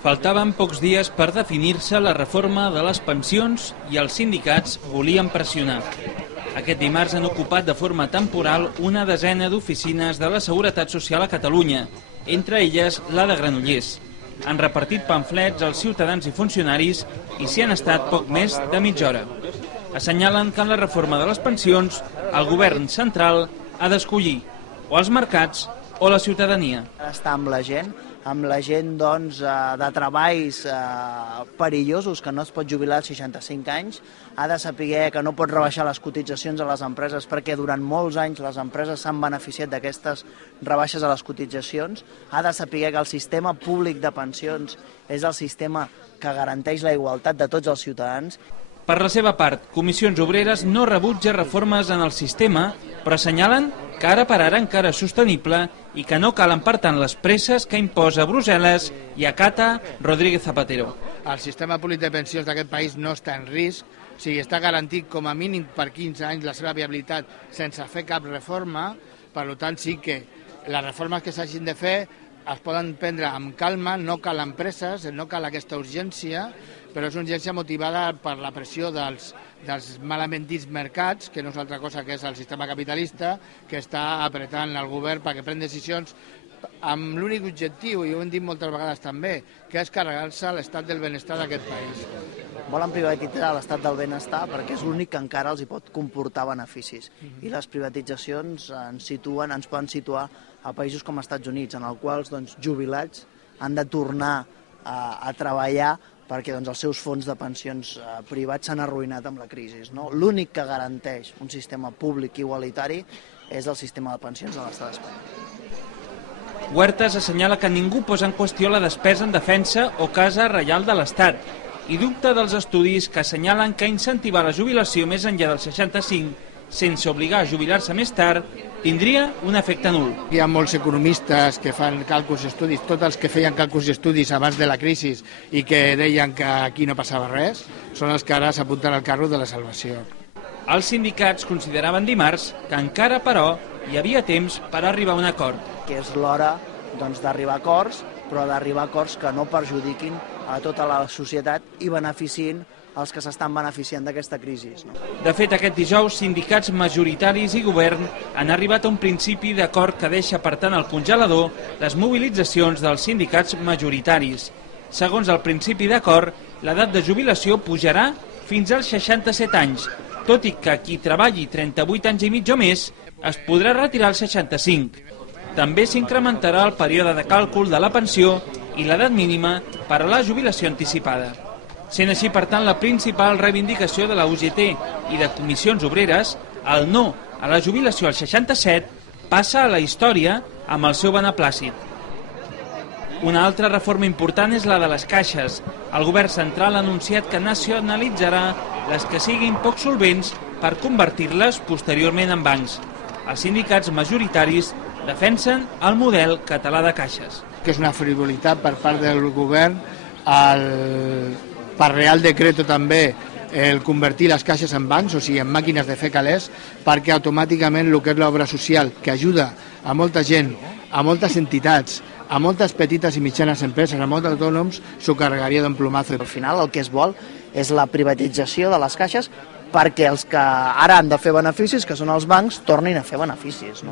Faltaven pocs dies per definir-se la reforma de les pensions i els sindicats volien pressionar. Aquest dimarts han ocupat de forma temporal una desena d'oficines de la Seguretat Social a Catalunya, entre elles la de Granollers. Han repartit pamflets als ciutadans i funcionaris i s'hi han estat poc més de mitja hora. Assenyalen que en la reforma de les pensions el govern central ha d'escollir o els mercats o la ciutadania. Està amb la gent doncs, de treballs perillosos, que no es pot jubilar als 65 anys, ha de saber que no pot rebaixar les cotitzacions a les empreses perquè durant molts anys les empreses s'han beneficiat d'aquestes rebaixes a les cotitzacions, ha de saber que el sistema públic de pensions és el sistema que garanteix la igualtat de tots els ciutadans. Per la seva part, Comissions Obreres no rebutja reformes en el sistema, però assenyalen que ara per ara encara és sostenible i que no calen, per tant, les presses que imposa Brussel·les i acata Rodríguez Zapatero. El sistema públic de pensions d'aquest país no està en risc, o sigui, està garantit com a mínim per 15 anys la seva viabilitat sense fer cap reforma. Per tant, sí que les reformes que s'hagin de fer es poden prendre amb calma, no calen presses, no cal aquesta urgència, però és una urgència motivada per la pressió dels malament dits mercats, que no és altra cosa que és el sistema capitalista, que està apretant el govern perquè pren decisions amb l'únic objectiu, i ho hem dit moltes vegades també, que és carregar-se l'estat del benestar d'aquest país. Volen privatitzar l'estat del benestar perquè és l'únic que encara els hi pot comportar beneficis. I les privatitzacions ens poden situar a països com els Estats Units, en els quals jubilats han de tornar a treballar perquè els seus fons de pensions privats s'han arruïnat amb la crisi. L'únic que garanteix un sistema públic igualitari és el sistema de pensions de l'estat espanyol. Huertas assenyala que ningú posa en qüestió la despesa en defensa o casa reial de l'Estat i dubta dels estudis que assenyalen que incentivar la jubilació més enllà dels 65 sense obligar a jubilar-se més tard tindria un efecte nul. Hi ha molts economistes que fan càlculs i estudis, tots els que feien càlculs i estudis abans de la crisi i que deien que aquí no passava res, són els que ara s'apunten al carro de la salvació. Els sindicats consideraven dimarts que encara, però, hi havia temps per arribar a un acord. Que és l'hora d'arribar a acords, però d'arribar a acords que no perjudiquin a tota la societat i beneficiïn els que s'estan beneficiant d'aquesta crisi. De fet, aquest dijous, sindicats majoritaris i govern han arribat a un principi d'acord que deixa, per tant, al congelador les mobilitzacions dels sindicats majoritaris. Segons el principi d'acord, l'edat de jubilació pujarà fins als 67 anys, tot i que qui treballi 38 anys i mig o més es podrà retirar als 65. També s'incrementarà el període de càlcul de la pensió i l'edat mínima per a la jubilació anticipada. Sent així, per tant, la principal reivindicació de la UGT i de Comissions Obreres, el no a la jubilació als 67, passa a la història amb el seu beneplàcit. Una altra reforma important és la de les caixes. El govern central ha anunciat que nacionalitzarà les que siguin poc solvents per convertir-les posteriorment en bancs. Els sindicats majoritaris defensen el model català de caixes. Que és una frivolitat per part del govern per Real Decreto també el convertir les caixes en bancs, o sigui, en màquines de fer calés, perquè automàticament el que és l'obra social, que ajuda a molta gent, a moltes entitats, a moltes petites i mitjanes empreses, a molts autònoms, s'ho carregaria d'un plomazo. Al final el que es vol és la privatització de les caixes perquè els que ara han de fer beneficis, que són els bancs, tornin a fer beneficis.